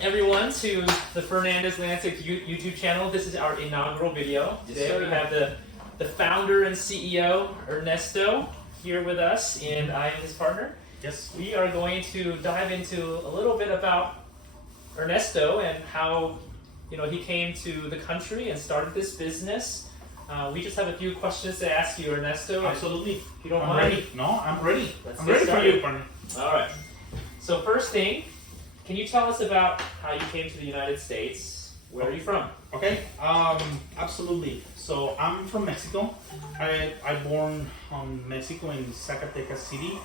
everyone to the Fernandez Landscape YouTube channel. This is our inaugural video. Today we have the founder and CEO, Ernesto, here with us, and I am his partner. Yes. We are going to dive into a little bit about Ernesto and how he came to the country and started this business. We just have a few questions to ask you, Ernesto. Absolutely. If you don't I'm mind. ready. No, I'm ready. Let's I'm get ready started. for you, partner. All right. So first thing, can you tell us about how you came to the United States? Where are you from? Okay. Absolutely. So I'm from Mexico. I born in Mexico in Zacatecas City.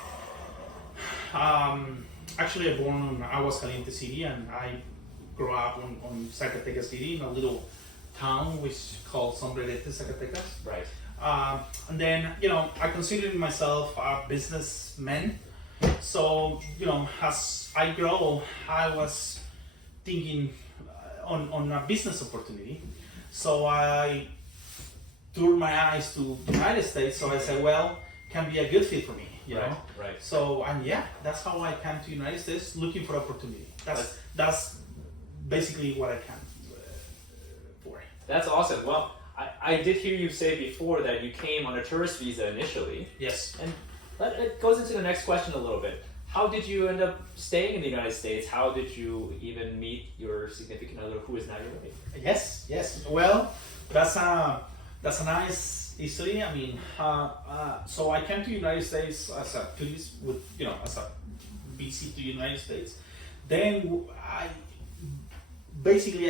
Actually, I born in Aguascalientes City, and I grew up on Zacatecas City in a little town which called Sombrerete, Zacatecas. Right. And then, I considered myself a businessman. So, as I grow, I was thinking on a business opportunity. So I turned my eyes to the United States. So I said, well, can be a good fit for me, you know? Right. So, and yeah, that's how I came to the United States, looking for opportunity. That's basically what I came for. That's awesome. Well, I did hear you say before that you came on a tourist visa initially. Yes. And it goes into the next question a little bit. How did you end up staying in the United States? How did you even meet your significant other, who is now your wife? Yes. Well, that's a nice history. I mean, so I came to the United States as a tourist, as a visit to the United States. Then I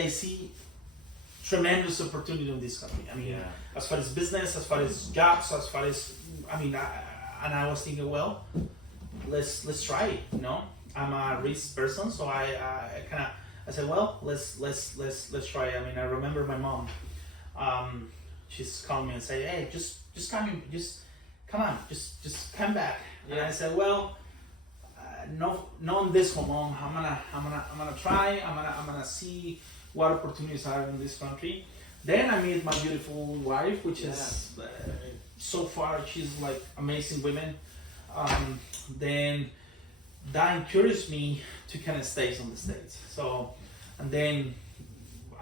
see tremendous opportunity in this country. I mean, as far as business, as far as jobs, and I was thinking, well, let's try it. I'm a risk person, so I said, well, let's try it. I mean, I remember my mom. She's calling me and say, hey, just come on, just come back. Yeah. And I said, well, no, on this one, Mom. I'm gonna try. I'm gonna see what opportunities are in this country. Then I meet my beautiful wife, which is so far she's like amazing woman. Then that encouraged me to kind of stay in the States. So, and then,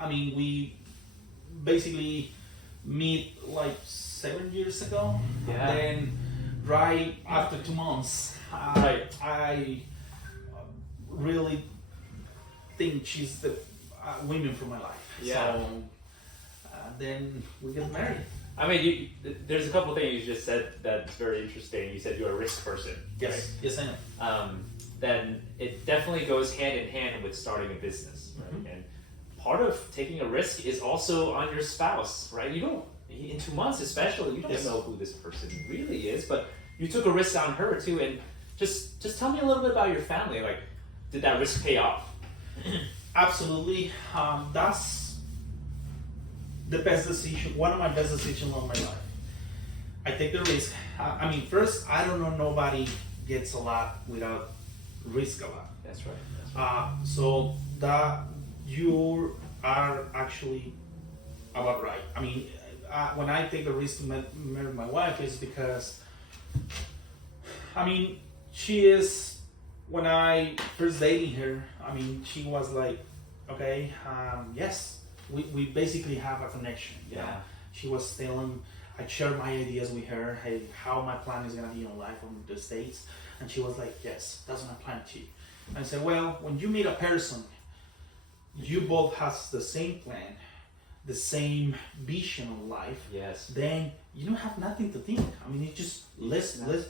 we basically meet like 7 years ago. Yeah. And then right after 2 months, I really think she's the woman for my life. Yeah. So then we get married. I mean, there's a couple of things you just said that's very interesting. You said you're a risk person. Yes. Right? Yes, I am. Then it definitely goes hand in hand with starting a business, right? Mm-hmm. And part of taking a risk is also on your spouse, right? You don't, in 2 months especially, you don't know who this person really is, but you took a risk on her too. And just tell me a little bit about your family. Like, did that risk pay off? Absolutely. That's the best decision, one of my best decisions of my life. I take the risk. First, I don't know, nobody gets a lot without risk a lot. That's right. So that you are actually about right. When I take the risk to marry my wife, is because, she is, when I first dating her, she was like, okay, yes, we basically have a connection. Yeah. She was telling, I shared my ideas with her, hey, how my plan is gonna be in life in the States, and she was like, yes, that's my plan too. And I said, well, when you meet a person, you both has the same plan, the same vision of life. Yes. Then you don't have nothing to think. It just listen.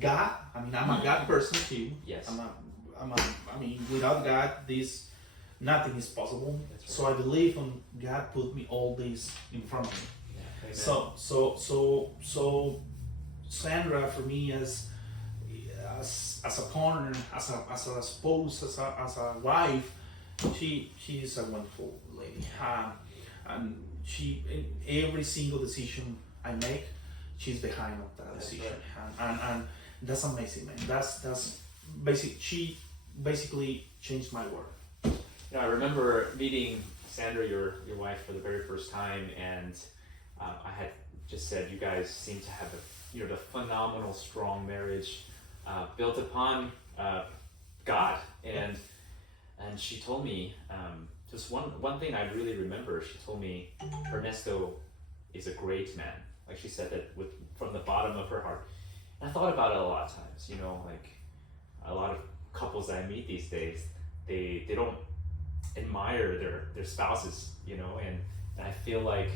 God. I'm a God person too. Yes. Without God, nothing is possible. Right. So I believe in God put me all this in front of me. Yeah, so Sandra for me as a partner, as a spouse, as a wife, she is a wonderful lady. And she, in every single decision I make, she's behind of that decision. Right. And that's amazing, man. That's basic. She basically changed my world. I remember meeting Sandra, your wife, for the very first time, and I had just said you guys seem to have a phenomenal, strong marriage built upon God, and and she told me just one thing I really remember. She told me Ernesto is a great man. Like she said that from the bottom of her heart. And I thought about it a lot of times. You know, like a lot of couples that I meet these days, they don't admire their spouses. You know, and I feel like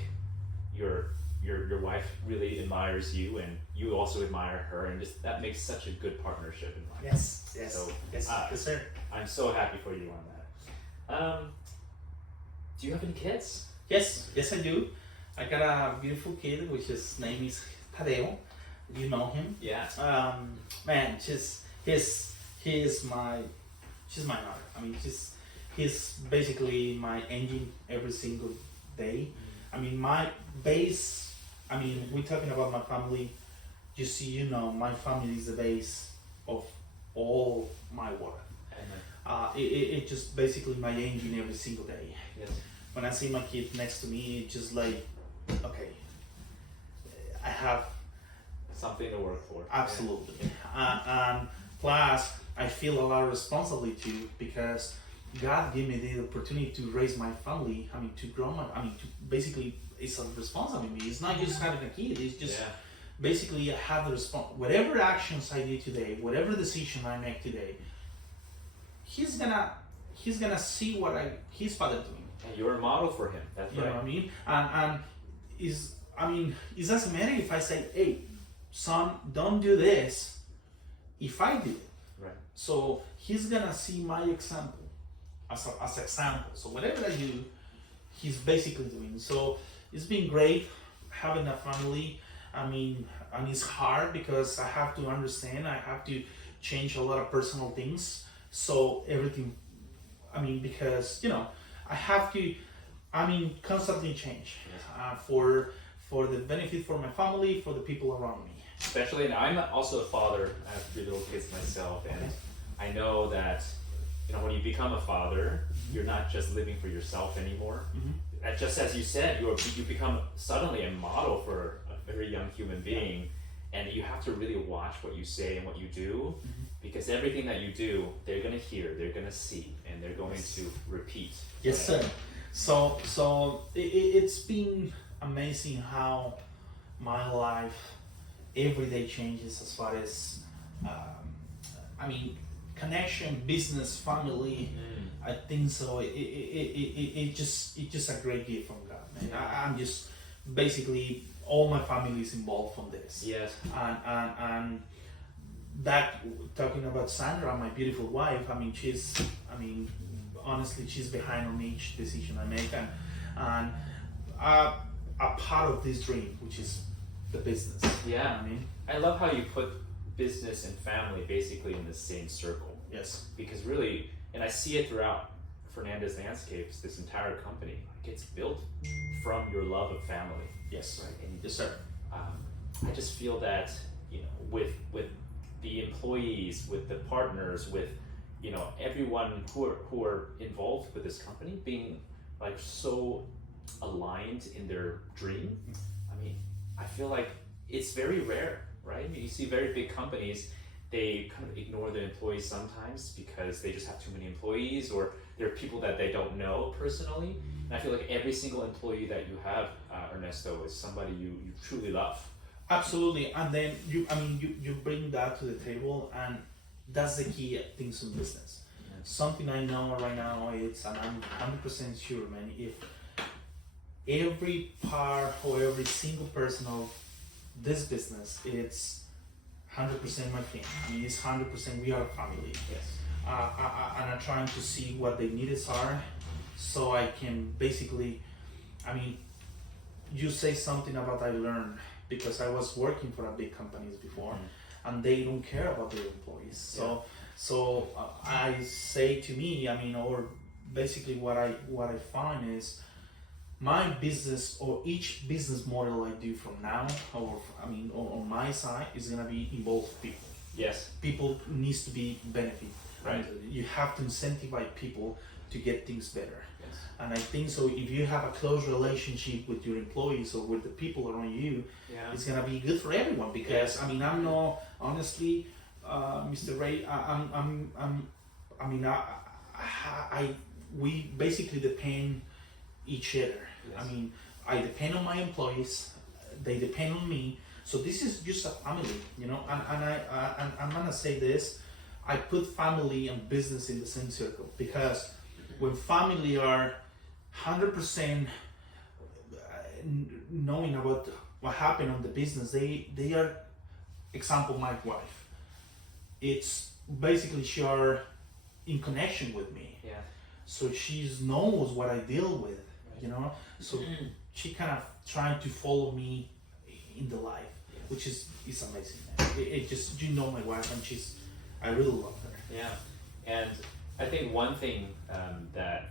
your wife really admires you, and you also admire her, and just that makes such a good partnership in life. Yes, So, yes, sir. I'm so happy for you on that. Do you have any kids? Yes, I do. I got a beautiful kid, which his name is Tadeo. You know him? Yeah. Man, she's my daughter. I mean, he's basically my engine every single day. I mean, my base. I mean, we're talking about my family. My family is the base of all my work. It just basically my engine every single day. Yes. When I see my kid next to me, it's just like, okay, I have something to work for. Absolutely. And plus, I feel a lot of responsibility because God gave me the opportunity to raise my family. I mean, to grow to basically, it's a responsibility. It's not just having a kid. It's just basically I have the whatever actions I do today, whatever decision I make today, he's gonna see what his father doing. And you're a model for him. That's you right. You know what I mean? It doesn't matter if I say, hey, son, don't do this, if I do it. Right. So he's gonna see my example as example. So whatever I do, he's basically doing. So it's been great having a family. I mean, and it's hard because I have to understand, I have to change a lot of personal things. So everything, because, I have to, constantly change for the benefit for my family, for the people around me. Especially, and I'm also a father. I have 3 little kids myself, and I know that, when you become a father, you're not just living for yourself anymore. Mm-hmm. Just as you said, you become suddenly a model for a very young human being, and you have to really watch what you say and what you do, because everything that you do, they're going to hear, they're going to see, and they're going to repeat. Yes, sir. So it's been amazing how my life every day changes as far as connection, business, family. I think so. It just a great gift from God, man. I'm just basically all my family is involved on this. Yes. And that, talking about Sandra, my beautiful wife. Honestly, she's behind on each decision I make, and a part of this dream, which is the business. Yeah. I love how you put business and family basically in the same circle. Yes. Because really, and I see it throughout Fernandez Landscapes, this entire company, it's built from your love of family. Yes. Right. And yes, sir. I just feel that with the employees, with the partners, with everyone who are involved with this company being like so aligned in their dream. I feel like it's very rare, right? You see very big companies, they kind of ignore the employees sometimes because they just have too many employees, or there are people that they don't know personally. And I feel like every single employee that you have, Ernesto, is somebody you truly love. Absolutely. And then you bring that to the table, and that's the key things in business. Yes. Something I know right now, and I'm 100% sure, man, if every part or every single person of this business, it's 100% my thing. It's 100%, we are a family. Yes. And I'm trying to see what their needs are, so I can basically, you say something about I learned, because I was working for a big companies before, and they don't care about their employees. So I say to me, or basically what I find is my business, or each business model I do from now, or on my side, is gonna be involve people. Yes. People needs to be benefit. Right. You have to incentivize people to get things better. Yes. And I think so. If you have a close relationship with your employees or with the people around you, it's gonna be good for everyone. Because I'm honestly, Mr. Ray, I we basically depend each other. Yes. I mean, I depend on my employees, they depend on me. So this is just a family, you know. And I'm gonna say this: I put family and business in the same circle, because when family are 100% knowing about what happened on the business, they are, example, my wife. It's basically she are in connection with me. Yeah. So she knows what I deal with, you know. So she kind of trying to follow me in the life, which is amazing. It just, you know, my wife, and I really love her. Yeah, and I think one thing that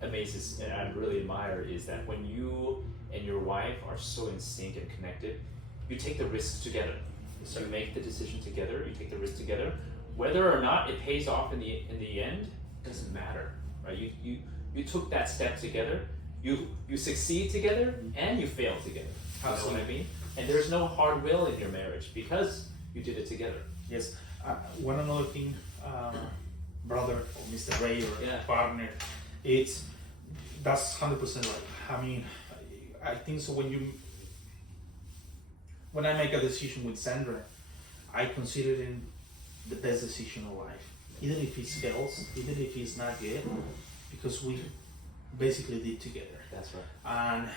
amazes and I really admire is that when you and your wife are so in sync and connected, you take the risks together. So you make the decision together, you take the risk together. Whether or not it pays off in the end doesn't matter, right? You took that step together. You succeed together and you fail together. You know what I mean? And there's no hard will in your marriage because you did it together. Yes. One another thing, brother or Mr. Ray or partner, that's 100% right. I mean, I think so. When I make a decision with Sandra, I consider it the best decision of life, even if it fails, even if it's not good, because we basically did together. That's right. And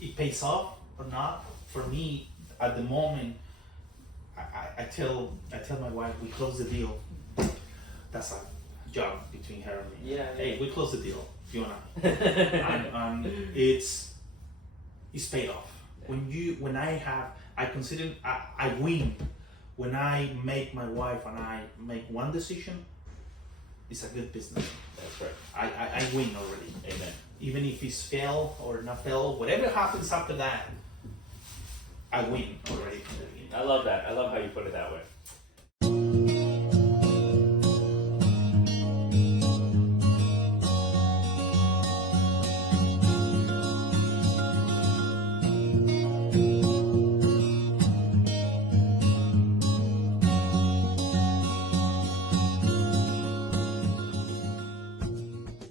it pays off or not. For me, at the moment, I tell my wife, we close the deal. That's a job between her and me. Yeah. Hey, we close the deal, you and I. and it's paid off. When I consider I win. When I make my wife and I make one decision, it's a good business. That's right. I win already. Amen. Even if it's fail or not fail, whatever happens after that, I win already. I love that. I love how you put it that way.